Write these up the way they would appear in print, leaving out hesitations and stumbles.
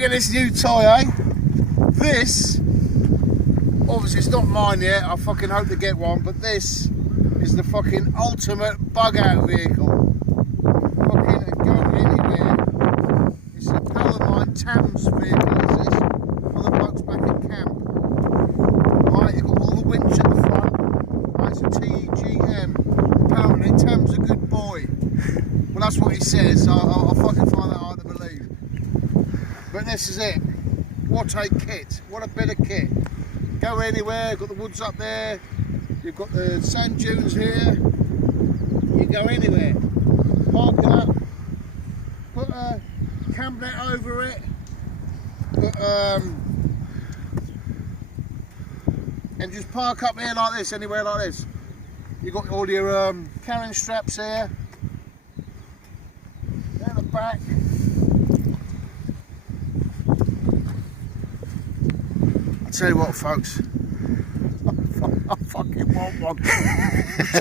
Look at this new toy, eh? This, obviously it's not mine yet, I fucking hope to get one, but this is the fucking ultimate bug out vehicle. Fucking go anywhere. It's a Palomine Thames vehicle, is this? On the blokes back at camp. Right, you've got all the winch at the front. Right, it's a TGM. Apparently Thames a good boy. Well, that's what he says, so I'll fucking find that hard to believe. But this is it. What a kit. What a bit of kit. Go anywhere, got the woods up there. You've got the sand dunes here. You go anywhere. Park it up. Put a camp net over it. Put, and just park up here like this, anywhere like this. You've got all your carrying straps here. Down the back. I'll tell you what, folks. I fucking want one. If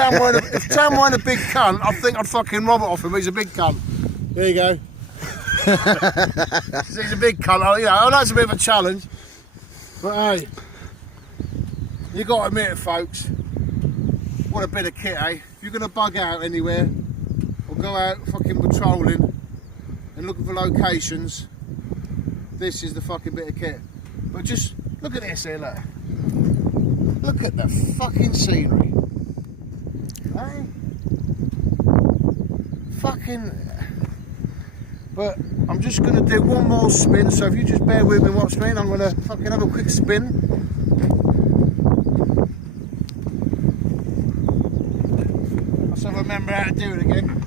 Tam weren't a big cunt, I think I'd fucking rob it off him. He's a big cunt. There you go. He's a big cunt. You know, I know it's a bit of a challenge, but hey, you got to admit it, folks. What a bit of kit, eh? If you're gonna bug out anywhere or go out fucking patrolling and looking for locations, this is the fucking bit of kit. But just look at this here, look. Look at the fucking scenery. Hey? Fucking... But I'm just going to do one more spin, so if you just bear with me watch me, I'm going to fucking have a quick spin. Let's have a remember how to do it again.